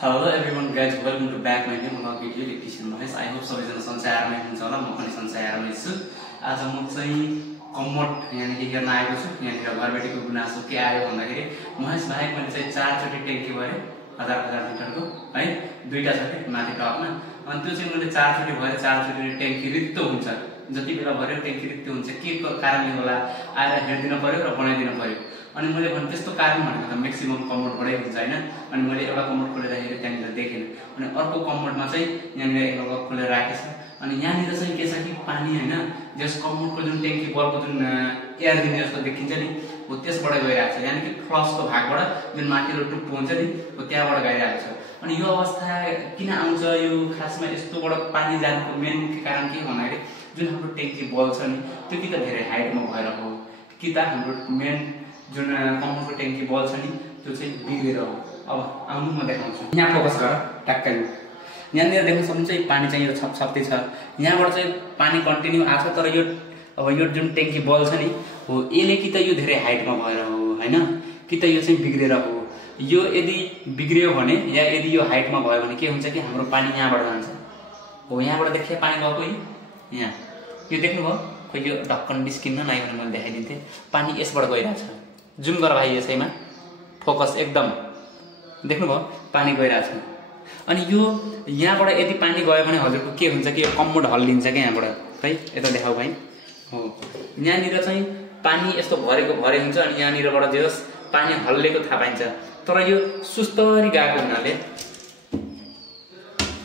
Hello everyone guys, welcome to back my new vlog video Electrician Mahesh. I hope सबैजना सन्चै हुनुहुन्छ होला। म पनि सन्चै छु। आज म चाहिँ कमोड यानी कि हेर्न आएको छु। यहाँनिर घरबेटीको गुनासो के आयो भन्दाखेरि महेश भाइ मैले चाहिँ 4 चोटी ट्याङ्की भरे 1000 लिटरको है, दुईटा छ के माथि टपमा। अनि त्यो चाहिँ मैले 4 चोटी भरे 4 चोटी ट्याङ्की रित्तो हुन्छ। जति बेला भर्यो ट्याङ्की रित्तो हुन्छ। के कारणले होला आएर हेर्दिन पर्यो र बनाइदिन पर्यो। अनि मैले भने त्यस्तो कारण भनेको त म्याक्सिमम कमोडबाटै हुन्छ हैन। अनि मैले एउटा कमोड खोलेर हेरेँ, त्यहाँनिर देखेन। अनि अर्को कमोडमा चाहिँ यहाँनिर एक लक खोलेर राखेछ। अनि यहाँनिर चाहिँ के छ कि पानी हैन, जस कमोडको जुन ट्याङ्की बलको जुन एयर दिने जस्तो देखिन्छ नि, हो त्यसबाट गइरहेको छ। यानी कि फ्लसको भागबाट जुन माथिल्लो टुप्पो हुन्छ नि, हो त्यहाँबाट गइरहेको छ। अनि यो अवस्था किन आउँछ? यो खासमा यस्तोबाट पानी जानुको मेन मुख्य कारण के भन्दाखेरि जुन हाम्रो ट्याङ्की बल छ नि, त्यो कि त धेरै हाइटमा भएर हो, कि त हाम्रो मेन जुन कमोडको ट्याङ्की बल छ नि, त्यो चाहिँ बिग्रेर हो। अब आउनु म देखाउँछु। यहाँ फोकस गर ट्याक्कै। यहाँनिर देख्न सक्नुहुन्छ यो पानी चाहिँ यो छपछप्ती छ। यहाँबाट चाहिँ पानी कन्टिन्यू आछ, तर यो अब यो जुन ट्याङ्की बल छ नि, हो यसले कि त यो धेरै हाइटमा भएर हो हैन, कि त यो चाहिँ बिग्रेर हो। यो यदि बिग्रियो भने या यदि यो हाइटमा भयो भने के हुन्छ कि हाम्रो पानी यहाँबाट जान्छ। हो यहाँबाट देखिए पानी गएको यहाँ यो देख्नुभयो? खोइ यो ढक्कन निस्किन्न नै भने मैले देखाइदिन्थे। पानी यसबाट गइरहेछ। जुम गर भाइ यसैमा फोकस एकदम। देख्नुभयो पानी गइरहेछ। अनि यो यहाँबाट यदि पानी गयो भने हजुरको के हुन्छ कि यो कमोड हल्लिन्छ के यहाँबाट है। यता देखाऊ भाइ। हो यहाँनिर चाहिँ पानी यस्तो भरेको भरे हुन्छ। अनि यहाँनिरबाट जे होस् पानी हल्लेको थाहा पाइन्छ। तर यो सुस्तरी गएको हुनाले,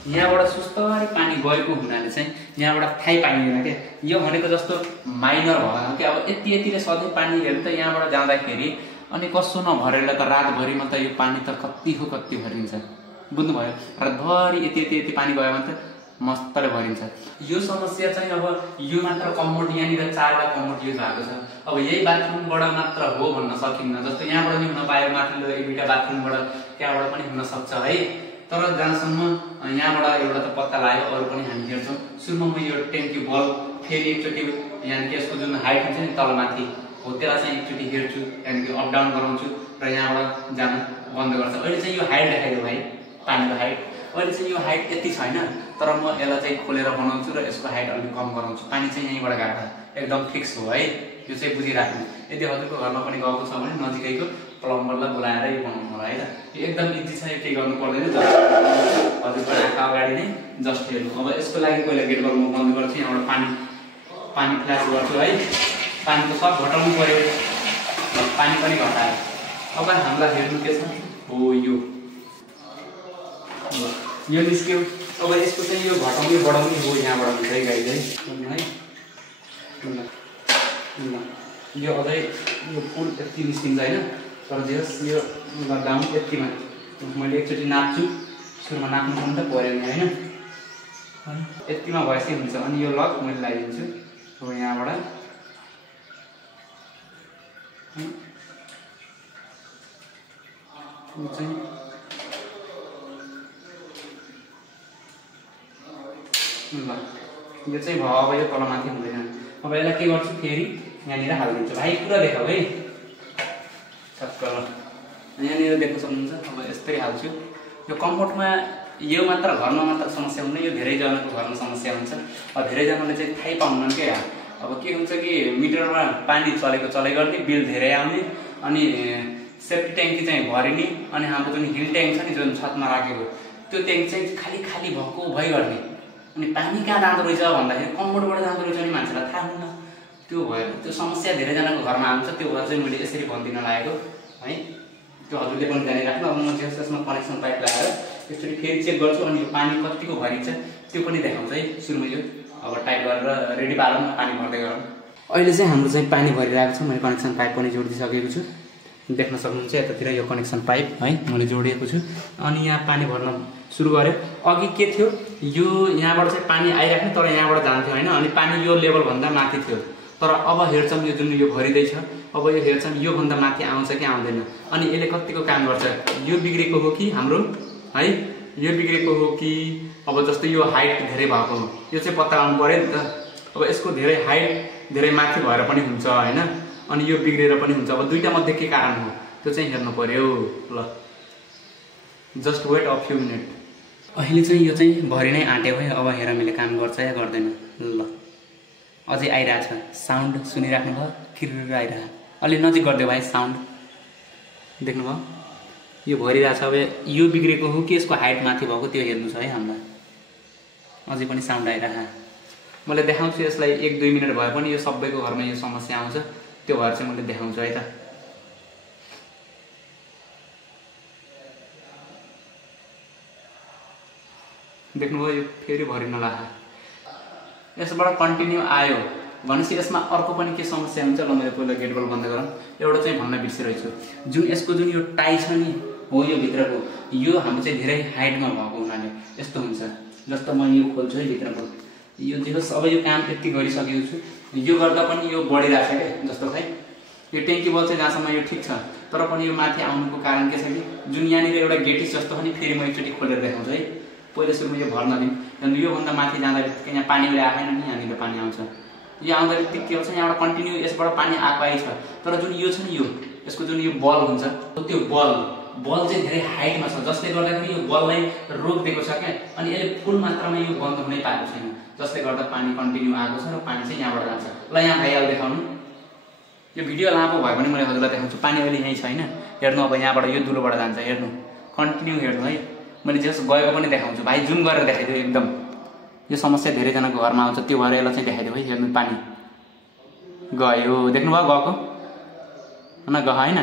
यहाँबाट सुस्तरी पानी गएको हुनाले चाहिँ यहाँबाट थाहै पाइँदैन के। यो भनेको जस्तो माइनर भएन कि अब यति सधैँ पानी हेर्नु त यहाँबाट जाँदाखेरि अनि कसो नभरेर त रातभरिमा त यो पानी त कति भरिन्छ। बुझ्नुभयो? रातभरि यति पानी गयो भने त मस्तले भरिन्छ। यो समस्या चाहिँ अब यो मात्र कमोड यहाँनिर 4वटा कमोड युज भएको छ। अब यही बाथरुमबाट मात्र हो भन्न सकिन्न। जस्तो यहाँबाट नि हुन पायो, माथिल्लो एउटा बाथरुमबाट त्यहाँबाट पनि हुन सक्छ है। तर जहाँसम्म यहाँबाट एउटा त पत्ता लाग्यो, अरू पनि हामी हेर्छौँ। सुरुमा म यो ट्याङ्की बल फेरि एकचोटि यानि कि यसको जुन हाइट हुन्छ नि तलमाथि, हो त्यसलाई चाहिँ एकचोटि हेर्छु, यानि कि अप डाउन गराउँछु र यहाँबाट जानु बन्द गर्छ। अहिले चाहिँ यो हाइट देखाइदियो भाइ, पानीको हाइट। अहिले चाहिँ यो हाइट यति छैन, तर म यसलाई चाहिँ खोलेर बनाउँछु र यसको हाइट अलिक कम गराउँछु। पानी चाहिँ यहीँबाट गएको एकदम फिक्स हो है। यो चाहिँ बुझिराख्नु। यदि हजुरको घरमा पनि गएको छ भने नजिकैको प्लम्बरलाई बोलाएर यो बनाउनु होला है त। यो एकदम इजी छ, यो केही गर्नु पर्दैन। हजुरको आँखा अगाडि नै जस्ट हेर्नु। अब यसको लागि पहिला गेट बल म बन्द गर्छु। यहाँबाट पानी फ्ल्यास गर्छु है। पानी त सब घटाउनु पर्यो, पानी पनि घटायो। अब हामीलाई हेर्नु के छ, हो यो निस्क्यो। अब यसको चाहिँ यो घटाउने बढाउने हो, यहाँबाट हुन्छ है गाइज है। यो अझै यो फुल यति निस्किन्छ होइन, तर जे होस् यो डाउन यतिमा मैले एकचोटि नाप्छु। सुरुमा नाप्नु पनि त पऱ्यो नि होइन। यतिमा भएपछि हुन्छ। अनि यो लक मैले लगाइदिन्छु। अब यहाँबाट चाहिँ ल यो चाहिँ भयो। अब यो तलमाथि हुँदैन। अब यसलाई के गर्छु, फेरि यहाँनिर हालिदिन्छु। भाइ पुरा देखाऊ है सक्कल। यहाँनिर देख्न सक्नुहुन्छ। अब यस्तै हाल्छु। यो कम्फोर्टमा यो मात्र घरमा मात्र समस्या हुँदैन, यो धेरैजनाको घरमा समस्या हुन्छ। अब धेरैजनाले चाहिँ थाहै पाउनुहुन्न क्या। अब के हुन्छ कि मिटरमा पानी चलेको चले गर्ने, बिल धेरै आउने, अनि सेफ्टी ट्याङ्की चाहिँ भरिने, अनि हाम्रो जुन हिल ट्याङ्क छ नि जुन छतमा राखेको, त्यो ट्याङ्क चाहिँ खाली भएको भइगर्ने। अनि पानी कहाँ जाँदो रहेछ भन्दाखेरि कमोडबाट जाँदो रहेछ नि, मान्छेलाई थाहा हुन्न। त्यो भयो, त्यो समस्या धेरैजनाको घरमा आउँछ। त्यो भएर चाहिँ मैले यसरी भनिदिन लागेको है। त्यो हजुरले पनि जानिराख्नु। अब म त्यसमा कनेक्सन पाइप लगाएर एकचोटि फेरि चेक गर्छु। अनि यो पानी कतिको भरिन्छ त्यो पनि देखाउँछ है। सुरुमा यो अब टाइप गरेर रेडी पारौँ न, पानी भर्दै गरौँ। अहिले चाहिँ हाम्रो चाहिँ पानी भरिरहेको छ। मैले कनेक्सन पाइप पनि जोडिदिइसकेको छु। देख्न सक्नुहुन्छ यतातिर यो कनेक्सन पाइप है मैले जोडिएको छु। अनि यहाँ पानी भर्न सुरु गर्यो। अघि के थियो, यो यहाँबाट चाहिँ पानी आइराख्ने, तर यहाँबाट जान्थ्यो होइन। अनि पानी यो लेभलभन्दा माथि थियो। तर अब हेर्छौँ यो जुन यो भरिँदैछ, अब यो हेर्छौँ योभन्दा माथि आउँछ कि आउँदैन। अनि यसले कतिको काम गर्छ, यो बिग्रेको हो कि हाम्रो है, यो बिग्रेको हो कि अब जस्तो यो हाइट धेरै भएको हो, यो चाहिँ पत्ता लगाउनु पऱ्यो नि त। अब यसको धेरै हाइट धेरै माथि भएर पनि हुन्छ होइन। अनि यो बिग्रेर पनि हुन्छ। अब दुईटा मध्ये के कारण हो त्यो चाहिँ हेर्नु पर्यो। ल just weight a few minute. अहिले चाहिँ यो चाहिँ भरि नै आँट्यो है। अब हेर मैले काम गर्छ या गर्दैन। ल अझै आइरहेछ साउन्ड सुनिराख्नु भयो, किर्र आइरह। अलि नजिक गरिदियो भाइ साउन्ड, देख्नुभयो यो भरिरहेछ। अब यो बिग्रेको हो कि यसको हाइट माथि भएको त्यो हेर्नु छ है हामीलाई। अझै पनि साउन्ड आइरह। मैले देखाउँछु यसलाई 1-2 मिनट भए पनि यो सबैको घरमा यो समस्या आउँछ, त्यो भएर चाहिँ मैले देखाउँछु है त। देख्नुभयो यो फेरि भरिन लाग्यो। यसबाट कन्टिन्यू आयो भनेपछि यसमा अर्को पनि के समस्या हुन्छ। ल मैले पहिला गेट बल्ब बन्द गरौँ। एउटा चाहिँ भन्न बिर्सिरहेछु, जुन यसको जुन यो टाई छ नि हो यो भित्रको, यो हाम्रो चाहिँ धेरै हाइटमा भएको हुनाले यस्तो हुन्छ। जस्तो म यो खोल्छु है भित्रको, यो जे होस् अब यो काम यति गरिसकेको छु, यो गर्दा पनि यो बढिरहेछ क्या। जस्तो खै यो ट्याङ्की बल चाहिँ जहाँसम्म यो ठिक छ, तर पनि यो माथि आउनुको कारण के छ कि जुन यहाँनिर एउटा गेटिस जस्तो पनि फेरि म एकचोटि खोलेर देखाउँछु है। पहिला सुरुमा यो भर्न दिउँ, किनभने योभन्दा माथि जाँदा बित्तिकै यहाँ पानी उहिले आएन नि, यहाँनिर पानी आउँछ। यो आउँदा बित्तिकै के हुन्छ, यहाँबाट कन्टिन्यू यसबाट पानी आएको छ। तर जुन यो छ नि यो यसको जुन यो बल हुन्छ, त्यो बल चाहिँ धेरै हाइटमा छ, जसले गर्दाखेरि यो बललाई रोकिदिएको छ क्या। अनि यसले फुल मात्रामा यो बन्द हुनै पाएको छैन, जसले गर्दा पानी कन्टिन्यू आएको छ र पानी चाहिँ यहाँबाट जान्छ। ल यहाँ भाइहाल देखाउनु, यो भिडियो लामो भयो भने मैले हजुरलाई देखाउँछु। पानी अहिले यहीँ छैन, हेर्नु अब यहाँबाट यो दुलोबाट जान्छ, हेर्नु कन्टिन्यू हेर्नु है। मैले जस गएको पनि देखाउँछु भाइ, जुम गरेर देखाइदियो एकदम। यो समस्या धेरैजनाको घरमा आउँछ, त्यो भएर यसलाई चाहिँ देखाइदियो है। हेर्नु पानी गयो, देख्नुभयो गएको न, गयो होइन।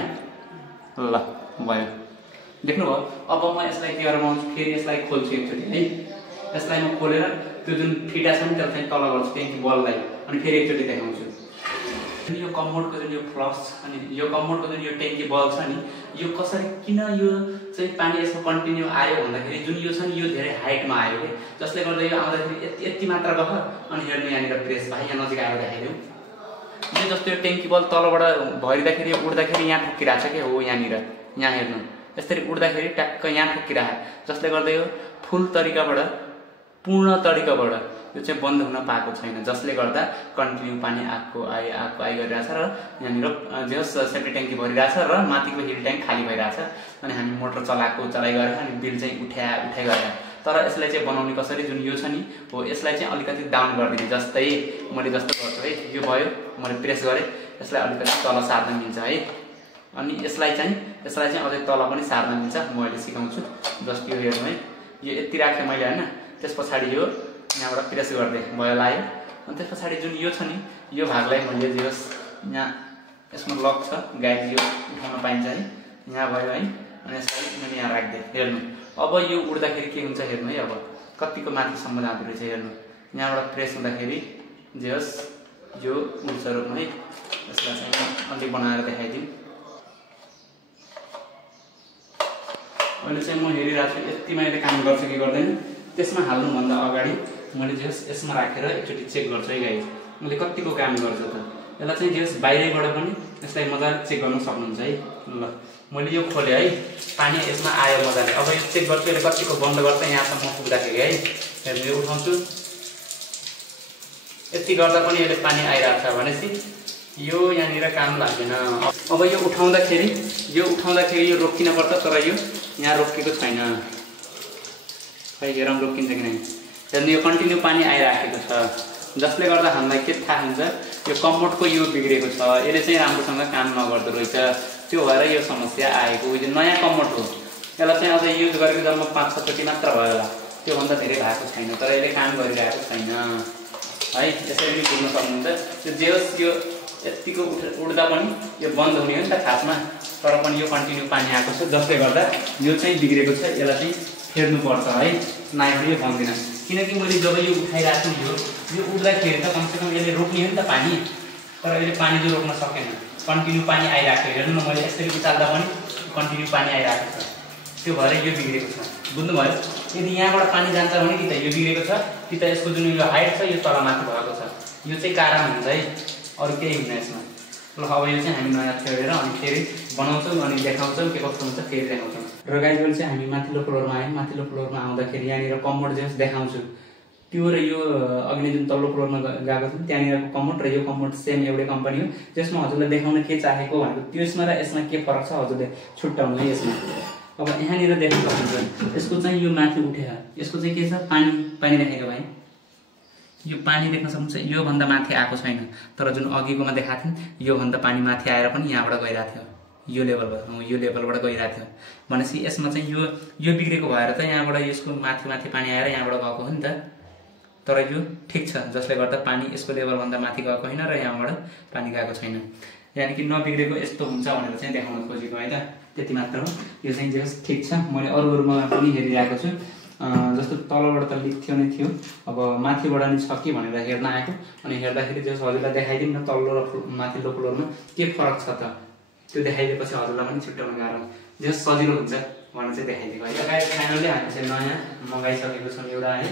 ल भयो, देख्नुभयो। अब म यसलाई के गरेर आउँछु, फेरि यसलाई खोल्छु एकचोटि है। यसलाई म खोलेर त्यो जुन फिटा छ नि त्यसलाई चाहिँ तल गर्छु ट्याङ्की बललाई, अनि फेरि एकचोटि देखाउँछु। यो कम्मोडको जुन यो फ्लस अनि यो कम्मोडको जुन यो ट्याङ्की बल छ नि, यो कसरी किन यो चाहिँ पानी यसमा कन्टिन्यू आयो भन्दाखेरि जुन यो छ नि यो धेरै हाइटमा आयो कि, जसले गर्दा यो आउँदाखेरि यति मात्रा गयो। अनि हेर्नु यहाँनिर प्रेस, भाइ यहाँ नजिक आएर देखाइदिउँ। यो जस्तो यो ट्याङ्की बल तलबाट भरिँदाखेरि उड्दाखेरि यहाँ ठोकिरहेको छ क्या, हो यहाँनिर यहाँ हेर्नु यसरी उड्दाखेरि ट्याक्क यहाँ ठोकिरहेको, जसले गर्दा यो फुल तरिकाबाट पूर्ण तरिकाबाट यो चाहिँ बन्द हुन पाएको छैन, जसले गर्दा कन्टिन्यू पानी आएको आइ गरिरहेछ र यहाँनिर जे होस् सेफ्टी ट्याङ्की भरिरहेछ र माथिको हिल ट्याङ्क खाली भइरहेछ। अनि हामी मोटर चलाइ गरेर अनि बिल चाहिँ उठाइ गरेर। तर यसलाई चाहिँ बनाउने कसरी, जुन यो छ नि हो यसलाई चाहिँ अलिकति डाउन गरिदिने। जस्तै मैले जस्तो गर्छु है, यो भयो मैले प्रेस गरेँ, यसलाई अलिकति तल सार्न मिल्छ है। अनि यसलाई चाहिँ अझै तल पनि सार्न मिल्छ, म अहिले सिकाउँछु। जस्ट यो हेर्नु है, यो यति राखेँ मैले होइन, त्यस पछाडि यो यहाँबाट प्रेस गर्दै भयो लायो। अनि त्यस पछाडि जुन यो छ नि यो भागलाई मैले जे होस् यहाँ यसमा लक छ, गाइड यो उठाउन पाइन्छ है, यहाँ भयो है। अनि यसलाई मैले यहाँ राख्दै हेर्नु, अब यो उड्दाखेरि के हुन्छ हेर्नु है। अब कतिको माथिसम्म जाँदो रहेछ हेर्नु, यहाँबाट प्रेस हुँदाखेरि जे होस् यो उड्छ रोक्नु है। यसलाई चाहिँ अलिक बनाएर देखाइदिउँ। अहिले चाहिँ म हेरिरहेको छु यति मैले काम गर्छु कि गर्दैन। त्यसमा हाल्नुभन्दा अगाडि मैले जे होस् यसमा राखेर एकचोटि चेक गर्छु है गाइज, मैले कतिको काम गर्छु त। यसलाई चाहिँ जे होस् बाहिरबाट पनि यसलाई मजाले चेक गर्न सक्नुहुन्छ है। ल मैले यो खोलेँ है, पानी यसमा आयो मजाले। अब यो चेक गर्छु यसले कतिको बन्द गर्छ यहाँसम्म पुग्दाखेरि है। हेर्नु यो उठाउँछु, यति गर्दा पनि यसले पानी आइरहेको छ भनेपछि यो यहाँनिर काम लाग्दैन। अब यो उठाउँदाखेरि यो रोकिनुपर्छ, तर यो यहाँ रोकिएको छैन। खै हेरौँ रोकिन्छ कि नै। हेर्नु यो कन्टिन्यू पानी आइराखेको छ, जसले गर्दा हामीलाई के थाहा हुन्छ, यो कम्मोडको यो बिग्रेको छ, यसले चाहिँ राम्रोसँग काम नगर्दो रहेछ। त्यो भएर यो समस्या आएको। यो नयाँ कम्मोड हो, यसलाई चाहिँ अझै युज गरेको जम्मा 5-6 चोटि मात्र भयो होला, त्योभन्दा धेरै भएको छैन। तर यसले काम गरिरहेको छैन है, यसरी बुझ्न सक्नुहुन्छ। त्यो जे होस् यो यतिको उड्दा पनि यो बन्द हुने हो नि त खासमा, तर पनि यो कन्टिन्यू पानी आएको छ, जसले गर्दा यो चाहिँ बिग्रेको छ। यसलाई चाहिँ फेर्नुपर्छ है, नयाँ यो बन्दैन। किनकि मैले जब यो उठाइरहेको छु यो उड्दाखेरि त कमसेकम यसले रोक्ने हो नि त पानी, तर यसले पानी चाहिँ रोक्न सकेन, कन्टिन्यू पानी आइरहेको। हेर्नु न मैले यसरी उचाल्दा पनि कन्टिन्यू पानी आइरहेको छ, त्यो भएर यो बिग्रेको छ। बुझ्नुभयो? यदि यहाँबाट पानी जान्छ भने कि त यो बिग्रेको छ, कि त यसको जुन यो हाइट छ यो तलमाथि भएको छ, यो चाहिँ कारण हुन्छ है, अरू केही हुन्न यसमा। ल अब यो चाहिँ हामी नयाँ फेरेर अनि फेरि बनाउँछौँ अनि देखाउँछौँ के कस्तो हुन्छ, फेरि देखाउँछौँ। र गाइजले चाहिँ हामी माथिल्लो फ्लोरमा आयौँ। माथिल्लो फ्लोरमा आउँदाखेरि यहाँनिर कम्मोड जे देखाउँछु, त्यो र यो अघि जुन तल्लो फ्लोरमा गएको थियो त्यहाँनिरको कम्मोड र यो कम्मोड सेम एउटै कम्पनी हो। त्यसमा हजुरलाई देखाउन के चाहेको भनेको त्यसमा र यसमा के फरक छ हजुरले छुट्याउनु है। यसमा अब यहाँनिर देख्न सक्नुहुन्छ यसको चाहिँ यो माथि उठेर यसको चाहिँ के छ पानी देखेको भाइ यो पानी देख्न सक्नुहुन्छ यो भन्दा माथि आएको छैन तर जुन अघिकोमा देखाएको थिएँ यो भन्दा पानी माथि आएर पनि यहाँबाट गइरहेको थियो यो लेभलबाट गइरहेको थियो भनेपछि यसमा चाहिँ यो बिग्रेको भएर त यहाँबाट यसको माथि पानी आएर यहाँबाट गएको हो नि त तर यो ठीक छ जसले गर्दा पानी यसको लेभल भन्दा माथि गएको हैन र यहाँबाट पानी गएको छैन यानी कि नबिग्रेको यस्तो हुन्छ भनेर चाहिँ देखाउन खोजेको है त त्यति मात्र हो यो चाहिँ जस ठीक छ मैले अरूमा पनि हेरिरहेको छु जस्तो तलबाट त लिक थियो नै थियो अब माथिबाट नि छ कि भनेर हेर्न आएको अनि हेर्दाखेरि जस हजुरलाई देखाइदिउँ न तल्लो र माथिल्लो फ्लोरमा के फरक छ त त्यो देखाइदिएपछि हजुरलाई पनि छुट्याउन गाह्रो जस सजिलो हुन्छ भनेर चाहिँ देखाइदिएको है त गाइस फाइनली हामी चाहिँ नयाँ मगाइसकेको छौँ एउटा है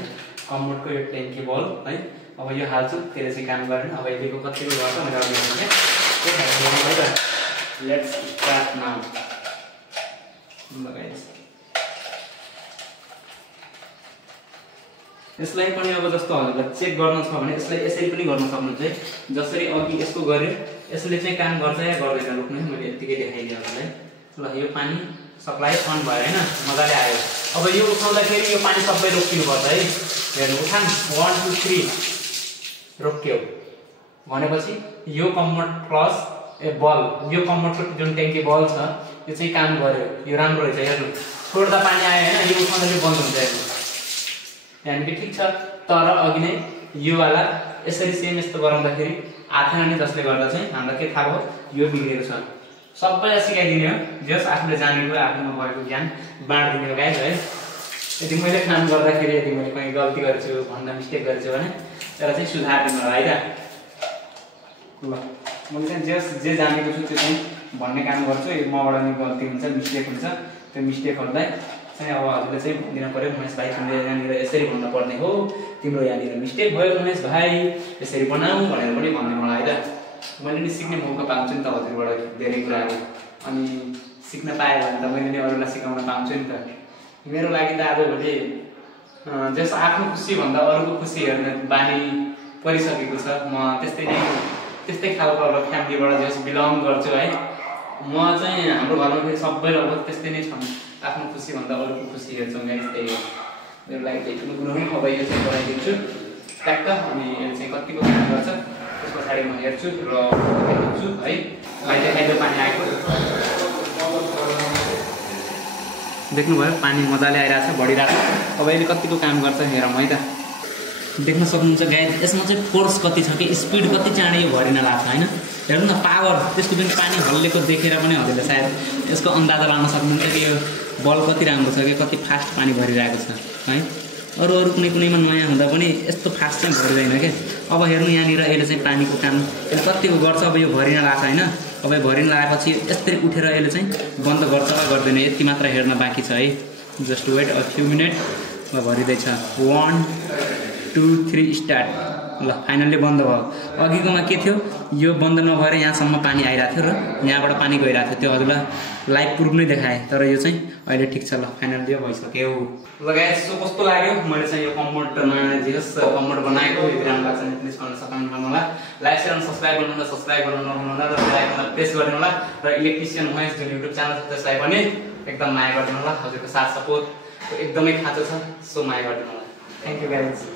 कम्मोडको यो ट्याङ्की बल है अब यो हाल्छु त्यसले चाहिँ काम गरेन अब यसको कतिको गर्छ भनेर लेट्स स्टार्ट नाउ गाइस यसलाई पनि अब जस्तो हजुरलाई चेक गर्न छ भने यसलाई यसरी पनि गर्न सक्नुहुन्छ जसरी अघि यसको गर्यो यसले चाहिँ काम गर्छ या गर्दैन रोक्नु मैले यतिकै देखाइदिएँ हजुरलाई ल यो पानी सप्लाई अन भयो हैन मजाले आयो अब यो उठाउँदाखेरि यो पानी सबै रोकिनुपर्छ है हेर्नु उठान 1 2 3 रोक्यो भनेपछि यो कम्मोड प्लस बल यो कम्मोडको जुन ट्याङ्की बल छ यो चाहिँ काम गर्यो यो राम्रो रहेछ हेर्नु छोड्दा पानी आयो हैन यो उठाउँदाखेरि बन्द हुन्छ हेर्नु यानी कि ठीक छ तर अघि नै यो वाला यसरी सेम यस्तो गराउँदाखेरि आथेन नि जसले गर्दा चाहिँ हामीलाई के थाहा भयो यो बिग्रेको छ सबैलाई सिकाइदिने हो जस आफूले जानेको आफूमा भएको ज्ञान बाँड्दिने हो गाइस है यदि मैले काम गर्दाखेरि यदि मैले कहीँ गल्ती गरेछु भन्दा मिस्टेक गरेछु भने तर चाहिँ सुधार दिनु होला है त ल मैले चाहिँ जे जानेको छु त्यो चाहिँ भन्ने काम गर्छु यो मबाट नि गल्ती हुन्छ मिस्टेक हुन्छ त्यो मिस्टेकहरूलाई चाहिँ अब हजुरले चाहिँ दिन पर्यो महेश भाइ तिमीले यहाँनिर यसरी भन्नु पर्ने हो तिम्रो यहाँनिर मिस्टेक भयो महेश भाइ यसरी बनाऊ भनेर पनि भन्ने मलाई है त मैले नि सिक्ने मौका पाउँछु नि त हजुरबाट धेरै कुराहरू अनि सिक्न पाएँ भने त मैले नि अरूलाई सिकाउन पाउँछु नि त मेरो लागि त आजभोलि जस आफ्नो खुसी भन्दा अरूको खुसी हेर्ने बानी परिसकेको छ म त्यस्तै खालको फ्यामिलीबाट जस बिलङ गर्छु है म चाहिँ हाम्रो घरमा फेरि सबै लगभग त्यस्तै नै छन् आफ्नो खुसी भन्दा अरूको खुसी हेर्छौँ गाइस त्यही हो मेरो लागि त्यही कुनै कुरो अब यो चाहिँ बनाइदिन्छु ट्याक्क अनि यो चाहिँ कतिको काम गर्छ त्यस पछाडि म हेर्छु र देखाउँछु है अहिले देखाइदियो पानी आएको देख्नुभयो पानी मजाले आइरहेको छ बढिरहेको छ अब यसले कतिको काम गर्छ हेरौँ है त देख्न सक्नुहुन्छ गाइस यसमा चाहिँ फोर्स कति छ कि स्पिड कति चाँडै यो भरिन लाग्छ हैन हेर्नु न पावर त्यसको पनि पानी हल्लेको देखेर पनि हजुरले सायद यसको अन्दाजा लगाउन सक्नुहुन्छ कि यो बल कति राम्रो छ कि कति फास्ट पानी भरिरहेको छ है अरू कुनैमा नयाँ हुँदा पनि यस्तो फास्ट चाहिँ भरिँदैन क्या अब हेर्नु यहाँनिर यसले चाहिँ पानीको काम यसले कतिको गर्छ अब यो भरिन लाग्छ हैन अब यो भरिन लागेपछि यसरी उठेर यसले चाहिँ बन्द गर्छ वा गर्दैन यति मात्र हेर्न बाँकी छ है just weight a few minute अब भरिँदैछ 1 2 3 स्टार्ट ल फाइनल्ली बन्द भयो अघिकोमा के थियो यो बन्द नभएर यहाँसम्म पानी आइरहेको थियो र यहाँबाट पानी गइरहेको थियो त्यो हजुरलाई लाइभ प्रुफ नै देखाएँ तर यो चाहिँ अहिले ठिक छ ल फाइनल्ली भइसक्यो ल गाइस सो कस्तो लाग्यो मैले चाहिँ यो कम्मोडमा जेस कम्मोड बनाएको यदि राम्रो लाग्छ भने प्लिज गर्न कमेन्ट गर्नु होला लाइक शेयर अनि सब्स्क्राइब गर्नु नभुल्नु होला र बेल आइकनलाई प्रेस गर्नु होला र इलेक्ट्रिसियन महेश जुन युट्युब च्यानल छ त्यसलाई पनि एकदम माया गरिदिनु होला हजुरको साथ सपोर्ट एकदमै खाँचो छ सो माया गरिदिनु होला थ्यांक यू गाइस